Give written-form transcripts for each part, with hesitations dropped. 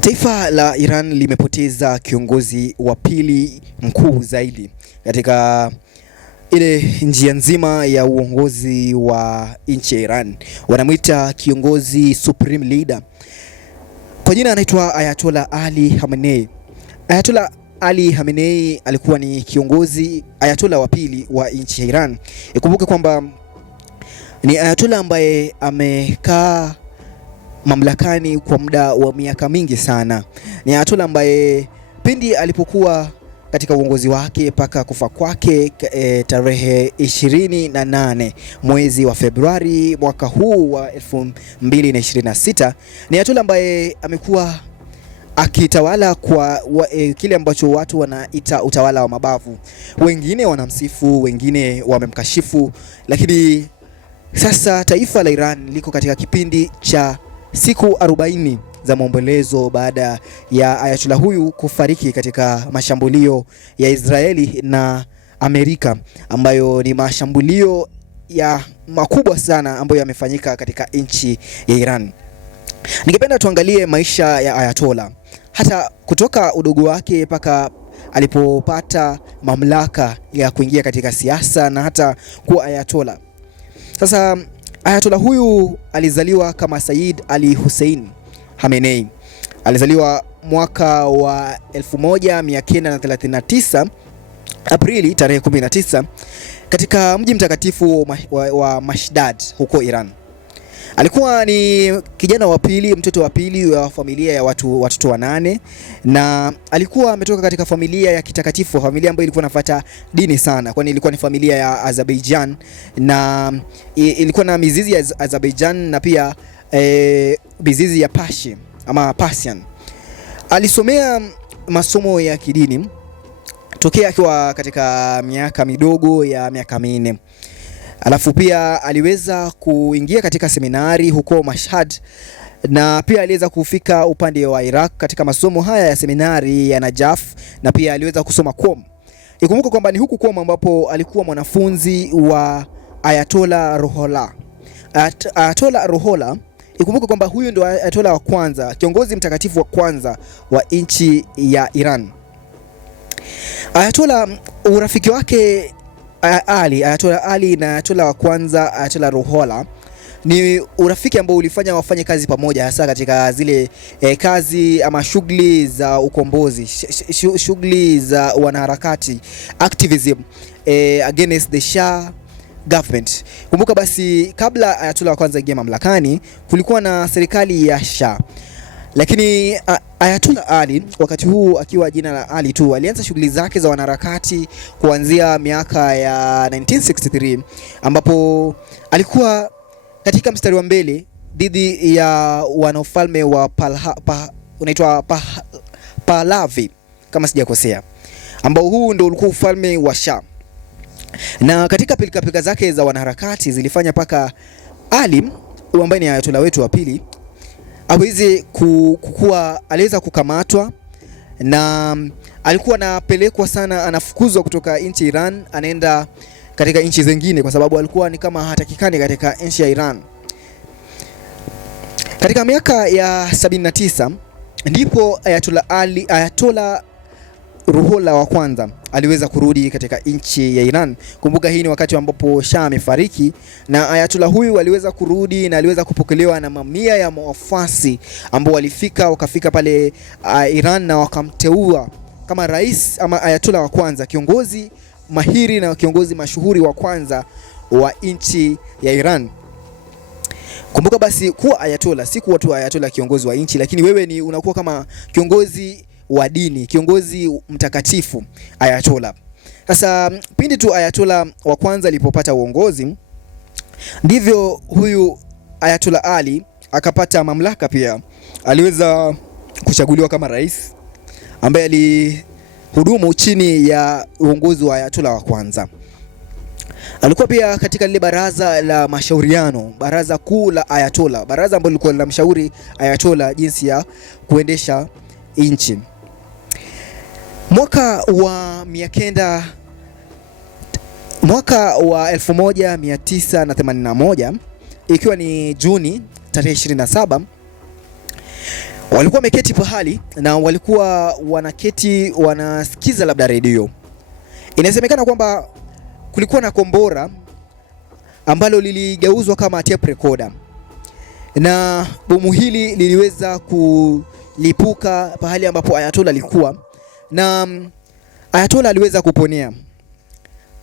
Taifa la Iran limepoteza kiongozi wa pili mkuu zaidi katika ile njia nzima ya uongozi wa nchi ya Iran. Wanamuita kiongozi supreme leader. Kwa jina anaitwa Ayatollah Ali Khamenei. Ayatollah Ali Khamenei alikuwa ni kiongozi Ayatollah wa pili wa nchi ya Iran. Ikumbuke kwamba ni Ayatollah ambaye amekaa mamlakani kwa muda wa miaka mingi sana. Ni Ayatollah ambaye pindi alipokuwa katika uongozi wake mpaka kufa kwake tarehe 28 mwezi wa Februari mwaka huu wa 2026, ni Ayatollah ambaye amekuwa akitawala kwa kile ambacho watu wanaita utawala wa mabavu. Wengine wanamsifu, wengine wamemkashifu, lakini sasa taifa la Iran liko katika kipindi cha siku 40 za maombolezo baada ya Ayatollah huyu kufariki katika mashambulio ya Israeli na Amerika, ambayo ni mashambulio ya makubwa sana ambayo yamefanyika katika nchi ya Iran. Ningependa tuangalie maisha ya Ayatollah, hata kutoka udogo wake mpaka alipopata mamlaka ya kuingia katika siasa na hata kuwa Ayatollah. Sasa Ayatollah huyu alizaliwa kama Said Ali Hussein Khamenei. Alizaliwa mwaka wa 1939 Aprili tarehe 19 katika mji mtakatifu wa Mashdad huko Iran. Alikuwa ni kijana wa pili, mtoto wa pili wa familia ya watoto wanane, na alikuwa ametoka katika familia ya kitakatifu, familia ambayo ilikuwa inafuata dini sana, kwani ilikuwa ni familia ya Azerbaijan na ilikuwa na mizizi ya Azerbaijan na pia mizizi ya Persian. Alisomea masomo ya kidini tokea akiwa katika miaka midogo ya miaka 4. Alafu pia aliweza kuingia katika seminari huko Mashhad, na pia aliweza kufika upande wa Iraq katika masomo haya ya seminari ya Najaf, na pia aliweza kusoma Qom. Ikumbuka kwamba ni huku Qom ambapo alikuwa mwanafunzi wa Ayatollah Ruhollah. Ayatollah Ruhollah, ikumbuka kwamba huyu ndio Ayatollah wa kwanza, kiongozi mtakatifu wa kwanza wa nchi ya Iran. Ayatollah, urafiki wake Ayatollah Ali na Ayatollah wa kwanza Ayatollah Ruhollah ni urafiki ambao ulifanya wafanye kazi pamoja, hasa katika zile kazi ama shughuli za ukombozi, shughuli za wanaharakati, activism against the Shah government. Kumbuka basi, kabla Ayatollah wa kwanza ingia mamlakani kulikuwa na serikali ya Shah, lakini Ayatollah Ali wakati huu akiwa jina la Ali tu alianza shughuli zake za wanaharakati kuanzia miaka ya 1963, ambapo alikuwa katika mstari wa mbele dhidi ya wanafalme wa Pahlavi kama sijakosea, ambao huu ndio ulikuwa ufalme wa Shah. Na katika pilika zake za wanaharakati zilifanya paka Ali ambaye ni Ayatollah wetu wa pili aweze aliweza kukamatwa, na alikuwa anapelekwa sana, anafukuzwa kutoka nchi Iran, anaenda katika nchi zingine kwa sababu alikuwa ni kama hatakikani katika nchi ya Iran. Katika miaka ya 79 ndipo Ayatollah Ruhollah wa kwanza aliweza kurudi katika nchi ya Iran. Kumbuka hii ni wakati ambapo Shah amefariki, na Ayatollah huyu aliweza kurudi na aliweza kupokelewa na mamia ya wafuasi ambao wakafika pale Iran na wakamteua kama rais ama Ayatollah wa kwanza, kiongozi mahiri na kiongozi mashuhuri wa kwanza wa nchi ya Iran. Kumbuka basi, kuwa Ayatollah si kuwa tu Ayatollah kiongozi wa nchi, lakini wewe unakuwa kama kiongozi wa dini, kiongozi mtakatifu Ayatollah. Sasa pindi tu Ayatollah wa kwanza alipopata uongozi, ndivyo huyu Ayatollah Ali akapata mamlaka pia. Aliweza kuchaguliwa kama rais ambaye alihudumu chini ya uongozi wa Ayatollah wa kwanza. Alikuwa pia katika lile baraza la mashauriano, baraza kuu la Ayatollah, baraza ambalo lilikuwa linamshauri Ayatollah jinsi ya kuendesha nchi. Mwaka wa 1981 ikiwa ni Juni tarehe 27, walikuwa wameketi pahali na walikuwa wanaketi wanasikiza labda redio. Inasemekana kwamba kulikuwa na kombora ambalo liligeuzwa kama tape recorder, na bomu hili liliweza kulipuka pahali ambapo Ayatollah alikuwa, na Ayatollah aliweza kuponea.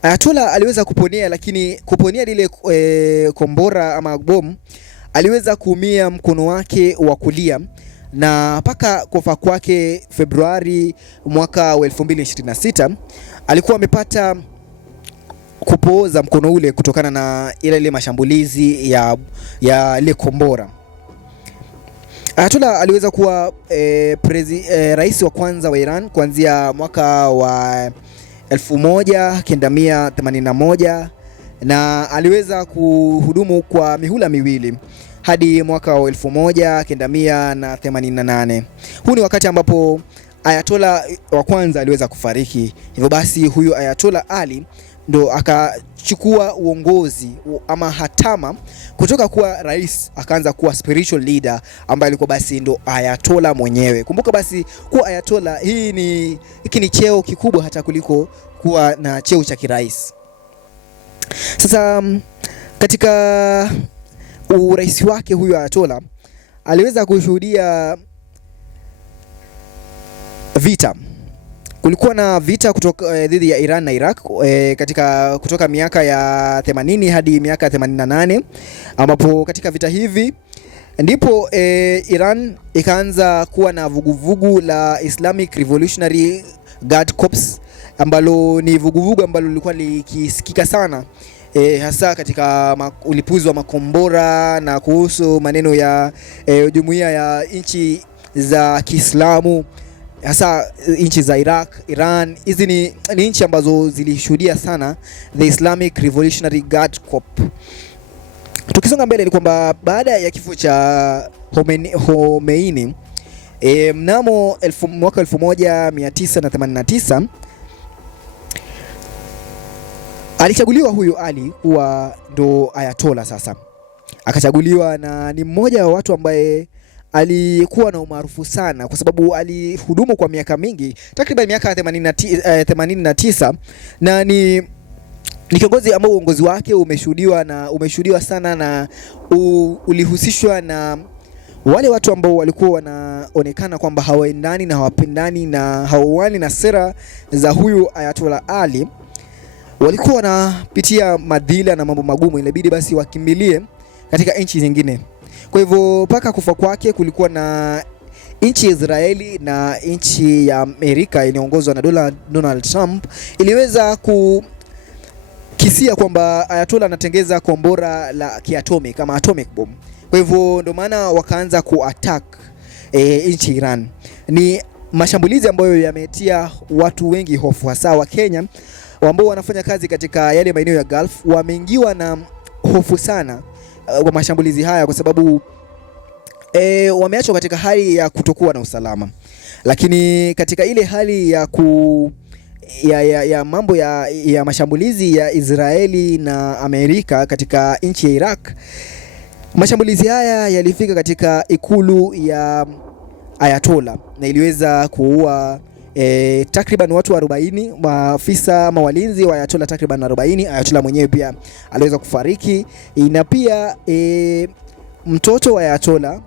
Ayatollah aliweza kuponea, lakini kuponea lile kombora ama bomu, aliweza kuumia mkono wake wa kulia, na mpaka kufa kwake Februari mwaka 2026 alikuwa amepata kupooza mkono ule kutokana na ile mashambulizi ya ile kombora. Ayatollah aliweza kuwa rais wa kwanza wa Iran kuanzia mwaka wa 1981 na aliweza kuhudumu kwa mihula miwili hadi mwaka wa 1988. Huu ni wakati ambapo Ayatollah wa kwanza aliweza kufariki. Hivyo basi huyu Ayatollah Ali ndo akachukua uongozi ama hatama kutoka kuwa rais, akaanza kuwa spiritual leader ambaye alikuwa basi ndo Ayatollah mwenyewe. Kumbuka basi kuwa Ayatollah hiki ni cheo kikubwa hata kuliko kuwa na cheo cha kirais. Sasa katika urais wake huyu Ayatollah aliweza kushuhudia vita. Kulikuwa na vita kutoka dhidi ya Iran na Iraq kutoka miaka ya 80 hadi miaka ya 88, ambapo katika vita hivi ndipo Iran ikaanza kuwa na vuguvugu la Islamic Revolutionary Guard Corps, ambalo ni vuguvugu ambalo lilikuwa likisikika sana hasa katika ulipuzi wa makombora na kuhusu maneno ya jumuiya ya nchi za Kiislamu, hasa nchi za Iraq, Iran. Hizi ni nchi ambazo zilishuhudia sana the Islamic Revolutionary Guard Corps. Tukisonga mbele ni kwamba baada ya kifo cha Khomeini mnamo mwaka 1989 alichaguliwa huyu Ali kuwa ndo Ayatollah. Sasa akachaguliwa na ni mmoja wa watu ambaye alikuwa na umaarufu sana kwa sababu alihudumu kwa miaka mingi, takriban miaka 89, na ni kiongozi ambao uongozi wake umeshuhudiwa sana na ulihusishwa na wale watu ambao walikuwa wanaonekana kwamba hawaendani na hawapendani na hawawani na sera za huyu Ayatollah Ali. Walikuwa wanapitia madhila na mambo magumu, inabidi basi wakimbilie katika nchi zingine. Kwa hivyo mpaka kufa kwake kulikuwa na nchi ya Israeli na nchi ya Amerika inaongozwa na Donald Trump iliweza kukisia kwamba Ayatollah anatengeza kombora la kiatomi kama atomic bomb. Kwa hivyo ndio maana wakaanza kuattack nchi Iran. Ni mashambulizi ambayo yametia watu wengi hofu, hasa wa Kenya ambao wanafanya kazi katika yale maeneo ya Gulf. Wameingiwa na hofu sana kwa mashambulizi haya kwa sababu wameachwa katika hali ya kutokuwa na usalama. Lakini katika ile hali ya mambo ya mashambulizi ya Israeli na Amerika katika nchi ya Iraq, mashambulizi haya yalifika katika ikulu ya Ayatollah na iliweza kuua takriban watu 40, maafisa ama walinzi wa Ayatollah takriban 40. Ayatollah mwenyewe pia aliweza kufariki, na pia mtoto wa Ayatollah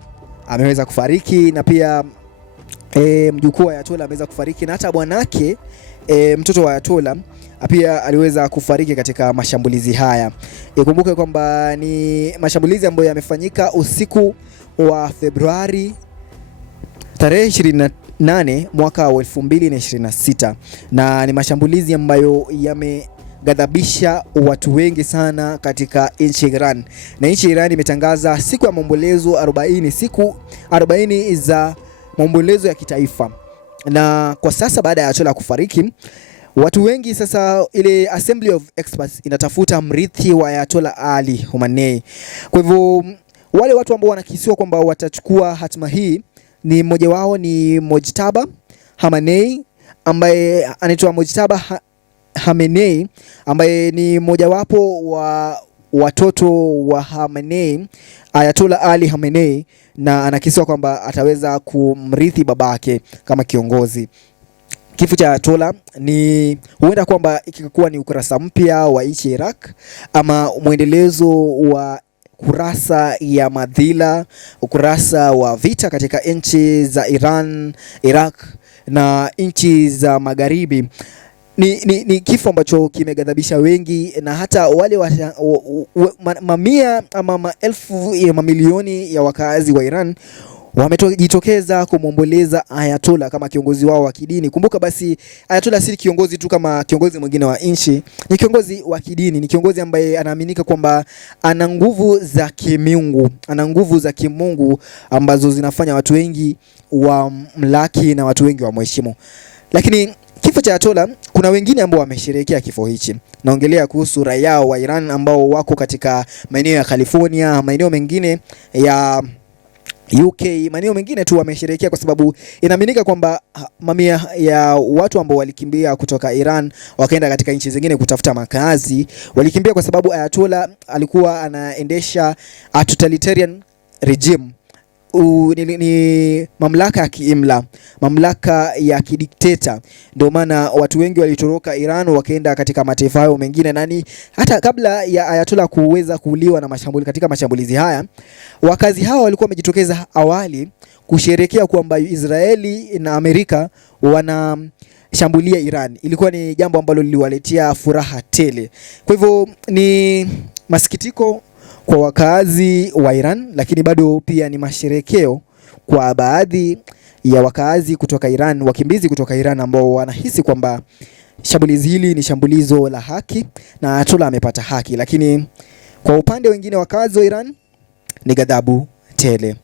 ameweza kufariki, na pia mjukuu wa Ayatollah ameweza kufariki, na hata bwanake mtoto wa Ayatollah pia aliweza kufariki katika mashambulizi haya. Ikumbuke kwamba ni mashambulizi ambayo yamefanyika usiku wa Februari tarehe 28 mwaka wa 2026, na ni mashambulizi ambayo yameghadhabisha watu wengi sana katika nchi ya Iran. Na nchi ya Iran imetangaza siku ya maombolezo 40, siku 40 za maombolezo ya kitaifa. Na kwa sasa baada ya Ayatollah kufariki, watu wengi sasa, ile Assembly of Experts inatafuta mrithi wa Ayatollah Ali Khamenei. Kwa hivyo wale watu ambao wanakisiwa kwamba watachukua hatima hii, ni mmoja wao ni Mojtaba Khamenei, ambaye anaitwa Mojtaba Khamenei, ambaye ni mmoja wapo wa watoto wa Khamenei, Ayatollah Ali Khamenei, na anakisiwa kwamba ataweza kumrithi babake kama kiongozi. Kifo cha Ayatollah ni huenda kwamba ikikuwa ni ukurasa mpya wa nchi ya Iraq, ama mwendelezo wa kurasa ya madhila, ukurasa wa vita katika nchi za Iran, Iraq na nchi za magharibi. Ni kifo ambacho kimegadhabisha wengi, na hata wale mamia ama maelfu ya mamilioni ya wakazi wa Iran wamejitokeza kumwomboleza Ayatollah kama kiongozi wao wa kidini. Kumbuka basi, Ayatollah si kiongozi tu kama kiongozi mwingine wa nchi, ni kiongozi wa kidini, ni kiongozi ambaye anaaminika kwamba ana nguvu za kimungu, ana nguvu za kimungu ambazo zinafanya watu wengi wa mlaki na watu wengi wa mheshimu. Lakini kifo cha Ayatollah, kuna wengine ambao wamesherehekea kifo hichi. Naongelea kuhusu raia wa Iran ambao wako katika maeneo ya California, maeneo mengine ya UK, maeneo mengine tu wamesherehekea, kwa sababu inaaminika kwamba mamia ya watu ambao walikimbia kutoka Iran wakaenda katika nchi zingine kutafuta makazi, walikimbia kwa sababu Ayatollah alikuwa anaendesha a totalitarian regime. Ni mamlaka ya kiimla, mamlaka ya kidikteta. Ndio maana watu wengi walitoroka Iran wakaenda katika mataifa hayo mengine. Nani hata kabla ya Ayatollah kuweza kuuliwa na mashambulizi haya, wakazi hao walikuwa wamejitokeza awali kusherehekea kwamba Israeli na Amerika wanashambulia Iran. Ilikuwa ni jambo ambalo liliwaletea furaha tele. Kwa hivyo ni masikitiko kwa wakazi wa Iran, lakini bado pia ni masherekeo kwa baadhi ya wakazi kutoka Iran, wakimbizi kutoka Iran ambao wanahisi kwamba shambulizi hili ni shambulizo la haki na Ayatollah amepata haki. Lakini kwa upande wengine wakazi wa Iran ni ghadhabu tele.